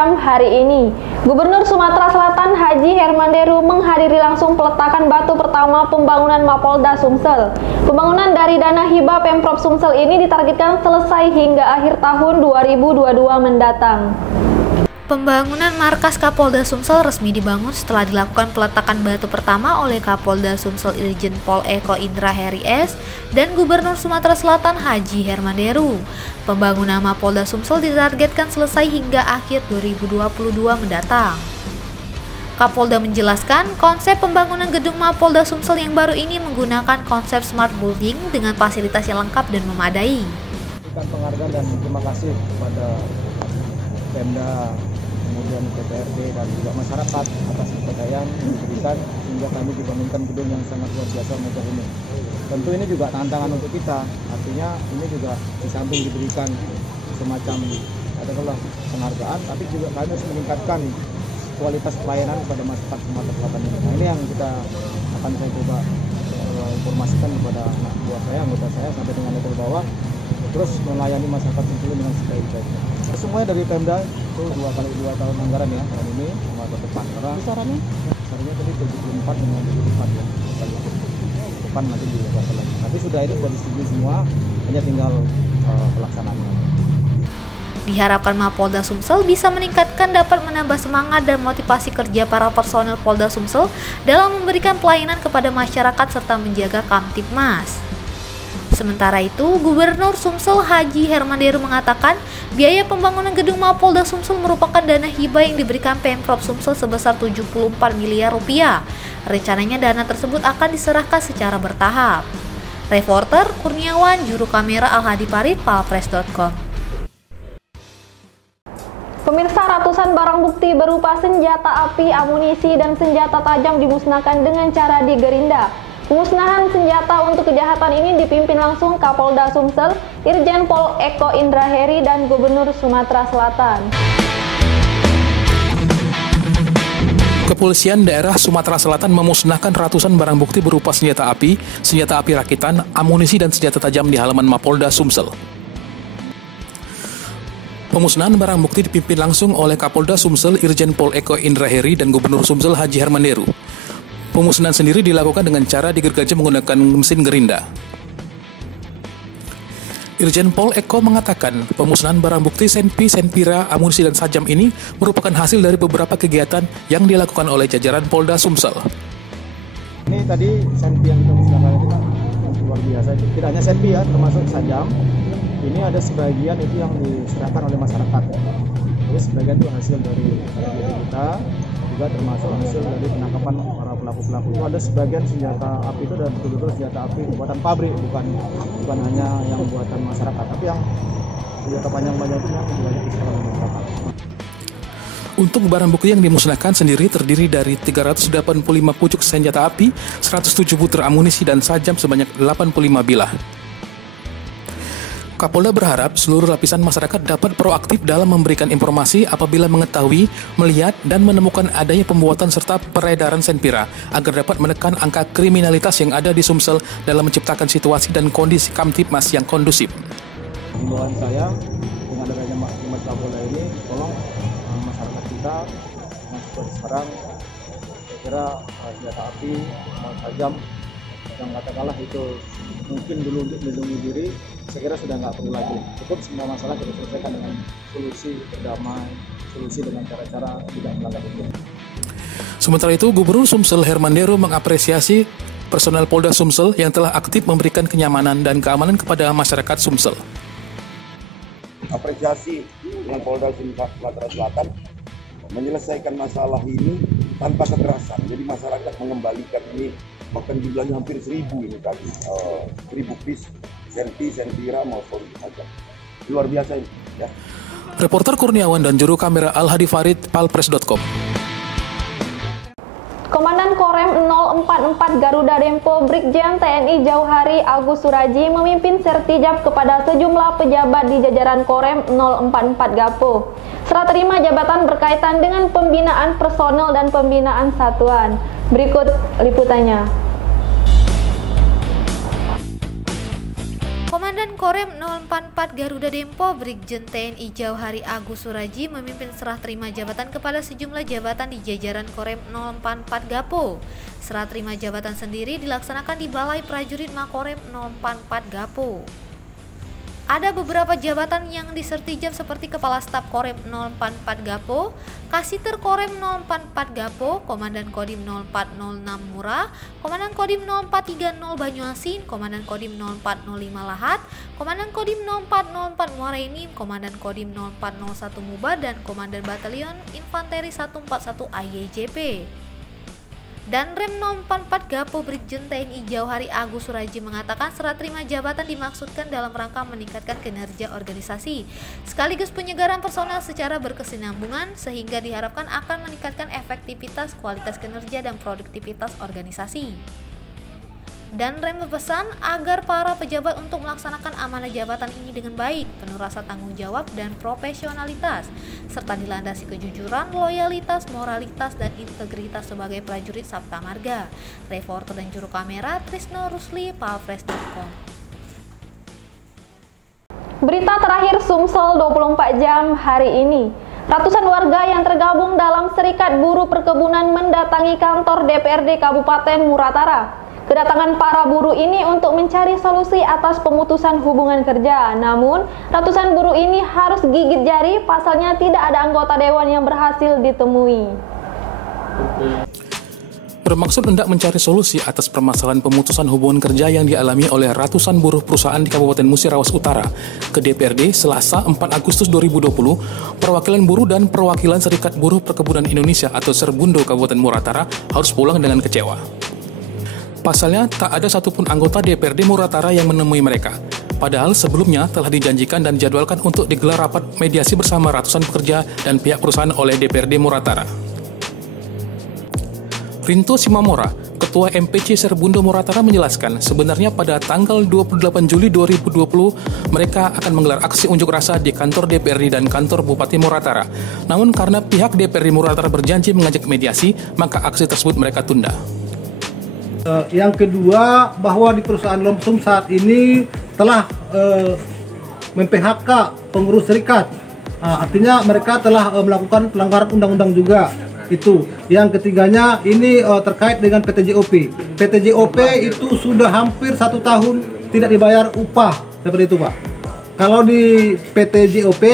Tajam hari ini. Gubernur Sumatera Selatan Haji Hermanderu menghadiri langsung peletakan batu pertama pembangunan Mapolda Sumsel. Pembangunan dari dana hibah Pemprov Sumsel ini ditargetkan selesai hingga akhir tahun 2022 mendatang. Pembangunan markas Kapolda Sumsel resmi dibangun setelah dilakukan peletakan batu pertama oleh Kapolda Sumsel Irjen Pol Eko Indra Heri S. dan Gubernur Sumatera Selatan Haji Hermanderu. Pembangunan Mapolda Sumsel ditargetkan selesai hingga akhir 2022 mendatang. Kapolda menjelaskan konsep pembangunan gedung Mapolda Sumsel yang baru ini menggunakan konsep smart building dengan fasilitas yang lengkap dan memadai. Penghargaan dan terima kasih kepada Pemda, kemudian DPRD dan juga masyarakat atas kepercayaan yang diberikan sehingga kami dibangunkan gedung yang sangat luar biasa megah ini. Tentu ini juga tantangan untuk kita, artinya ini juga di samping diberikan semacam adalah penghargaan, tapi juga kami harus meningkatkan kualitas pelayanan kepada masyarakat Sumatera Selatan ini. Nah, ini yang kita akan saya coba informasikan kepada anak buah saya, anggota saya sampai dengan level bawah, terus melayani masyarakat Sumsel dengan sebaik-baiknya. Semuanya dari Pemda itu 2 kali 2 tahun anggaran ya tahun ini sama ke depan. Karena besarannya tadi 74 dengan 74 ya. Depan nanti dilakukan lagi. Tapi sudah disetujui semua, hanya tinggal pelaksanaannya. Diharapkan Mapolda Sumsel bisa meningkatkan dapat menambah semangat dan motivasi kerja para personel Polda Sumsel dalam memberikan pelayanan kepada masyarakat serta menjaga Kamtibmas. Sementara itu, Gubernur Sumsel Haji Hermanderu mengatakan biaya pembangunan gedung Mapolda Sumsel merupakan dana hibah yang diberikan Pemprov Sumsel sebesar 74 miliar rupiah. Rencananya dana tersebut akan diserahkan secara bertahap. Reporter Kurniawan, juru kamera Al-Hadi Farid, palpres.com. Pemirsa, ratusan barang bukti berupa senjata api, amunisi, dan senjata tajam dimusnahkan dengan cara digerinda. Pemusnahan senjata untuk kejahatan ini dipimpin langsung Kapolda Sumsel, Irjen Pol Eko Indra Heri, dan Gubernur Sumatera Selatan. Kepolisian daerah Sumatera Selatan memusnahkan ratusan barang bukti berupa senjata api rakitan, amunisi, dan senjata tajam di halaman Mapolda Sumsel. Pemusnahan barang bukti dipimpin langsung oleh Kapolda Sumsel, Irjen Pol Eko Indra Heri, dan Gubernur Sumsel Haji Hermanderu. Pemusnahan sendiri dilakukan dengan cara digergaji menggunakan mesin gerinda. Irjen Pol Eko mengatakan pemusnahan barang bukti senpi, senpira, amunisi, dan sajam ini merupakan hasil dari beberapa kegiatan yang dilakukan oleh jajaran Polda Sumsel. Ini tadi senpi yang kita musnahkan itu kan luar biasa. Tidak hanya senpi ya, termasuk sajam. Ini ada sebagian itu yang diserahkan oleh masyarakat. Jadi sebagian itu hasil dari kita, juga termasuk hasil dari penangkapan para pelaku-pelaku. Itu ada sebagian senjata api itu dan betul-betul senjata api buatan pabrik, bukan hanya yang buatan masyarakat, tapi yang senjata panjang-panjang itu yang banyak diserahkan oleh masyarakat. Untuk barang bukti yang dimusnahkan sendiri terdiri dari 385 pucuk senjata api, 107 butir amunisi, dan sajam sebanyak 85 bilah. Kapolda berharap seluruh lapisan masyarakat dapat proaktif dalam memberikan informasi apabila mengetahui, melihat, dan menemukan adanya pembuatan serta peredaran senpira agar dapat menekan angka kriminalitas yang ada di Sumsel dalam menciptakan situasi dan kondisi Kamtibmas yang kondusif. Himbauan saya dengan adanya maklumat Kapolda ini, tolong masyarakat kita yang seperti sekarang, saya kira senjata api, tajam, yang katakanlah itu mungkin dulu untuk melindungi diri, saya kira sudah nggak perlu lagi. Cukup semua masalah kita selesaikan dengan solusi berdamai, solusi dengan cara-cara tidak melanggar hukum. Sementara itu, Gubernur Sumsel Hermanderu mengapresiasi personel Polda Sumsel yang telah aktif memberikan kenyamanan dan keamanan kepada masyarakat Sumsel. Apresiasi dengan Polda Sumatera Selatan menyelesaikan masalah ini tanpa kekerasan. Jadi masyarakat mengembalikan ini, bahkan jumlahnya hampir 1000 ini tadi, 1000 piece senpi, senpira maupun tajam. Luar biasa ini. Ya. Reporter Kurniawan dan juru kamera Al-Hadi Farid, palpres.com. Komandan Korem 044 Garuda Dempo Brigjen TNI Jauhari Agus Suraji memimpin sertijab kepada sejumlah pejabat di jajaran Korem 044 Gapo. Serah terima jabatan berkaitan dengan pembinaan personel dan pembinaan satuan. Berikut liputannya. Komandan Korem 044 Garuda Dempo, Brigjen TNI Jauhari Agus Suraji memimpin serah terima jabatan kepada sejumlah jabatan di jajaran Korem 044 Gapo. Serah terima jabatan sendiri dilaksanakan di Balai Prajurit Makorem 044 Gapo. Ada beberapa jabatan yang disertijab seperti Kepala Staf Korem 044 Gapo, Kasiter Korem 044 Gapo, Komandan Kodim 0406 Mura, Komandan Kodim 0430 Banyuasin, Komandan Kodim 0405 Lahat, Komandan Kodim 0404 Muara Enim, Komandan Kodim 0401 Muba, dan Komandan Batalion Infanteri 141 AYJP. Dan Rem 044 Gapo Brigjen TNI Jauhari Agus Suraji mengatakan serah terima jabatan dimaksudkan dalam rangka meningkatkan kinerja organisasi sekaligus penyegaran personel secara berkesinambungan sehingga diharapkan akan meningkatkan efektivitas, kualitas kinerja, dan produktivitas organisasi. Dan Rem berpesan agar para pejabat untuk melaksanakan amanah jabatan ini dengan baik, penuh rasa tanggung jawab dan profesionalitas, serta dilandasi kejujuran, loyalitas, moralitas, dan integritas sebagai prajurit Sabta Marga. Reporter dan juru kamera Trisno Rusli, Palfres.com. Berita terakhir Sumsel 24 jam hari ini. Ratusan warga yang tergabung dalam Serikat Buruh Perkebunan mendatangi kantor DPRD Kabupaten Muratara. Kedatangan para buruh ini untuk mencari solusi atas pemutusan hubungan kerja. Namun, ratusan buruh ini harus gigit jari, pasalnya tidak ada anggota dewan yang berhasil ditemui. Bermaksud hendak mencari solusi atas permasalahan pemutusan hubungan kerja yang dialami oleh ratusan buruh perusahaan di Kabupaten Musirawas Utara ke DPRD Selasa 4 Agustus 2020, perwakilan buruh dan perwakilan Serikat Buruh Perkebunan Indonesia atau Serbundo Kabupaten Muratara harus pulang dengan kecewa. Pasalnya, tak ada satupun anggota DPRD Muratara yang menemui mereka. Padahal sebelumnya telah dijanjikan dan dijadwalkan untuk digelar rapat mediasi bersama ratusan pekerja dan pihak perusahaan oleh DPRD Muratara. Rinto Simamora, Ketua MPC Serbundo Muratara menjelaskan, sebenarnya pada tanggal 28 Juli 2020 mereka akan menggelar aksi unjuk rasa di kantor DPRD dan kantor Bupati Muratara. Namun karena pihak DPRD Muratara berjanji mengajak mediasi, maka aksi tersebut mereka tunda. Yang kedua, bahwa di perusahaan Lomsum saat ini telah mem-PHK pengurus serikat. Artinya mereka telah melakukan pelanggaran undang-undang juga. Itu. Yang ketiganya ini terkait dengan PTJOP. PTJOP itu sudah hampir 1 tahun tidak dibayar upah. Seperti itu, Pak. Kalau di PTJOP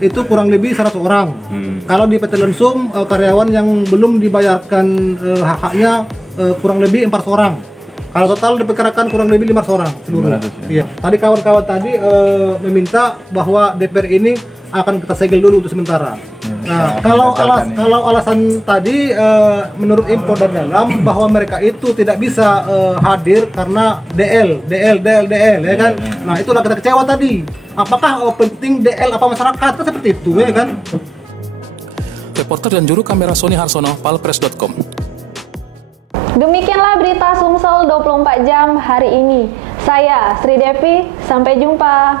itu kurang lebih 100 orang. Kalau di PT Lomsum karyawan yang belum dibayarkan hak-haknya kurang lebih 4 orang. Kalau total diperkirakan kurang lebih 500 orang seluruhnya. Iya. Tadi kawan-kawan tadi meminta bahwa DPR ini akan kita segel dulu untuk sementara. Nah, kalau alasan tadi menurut info dari dalam bahwa mereka itu tidak bisa hadir karena DL ya kan. Nah, itulah kita kecewa tadi. Apakah penting DL apa masyarakat? Kan seperti itu ya kan. Reporter dan juru kamera Sony Harsono, Palpres.com. Demikianlah berita Sumsel 24 jam hari ini. Saya Sri Devi, sampai jumpa.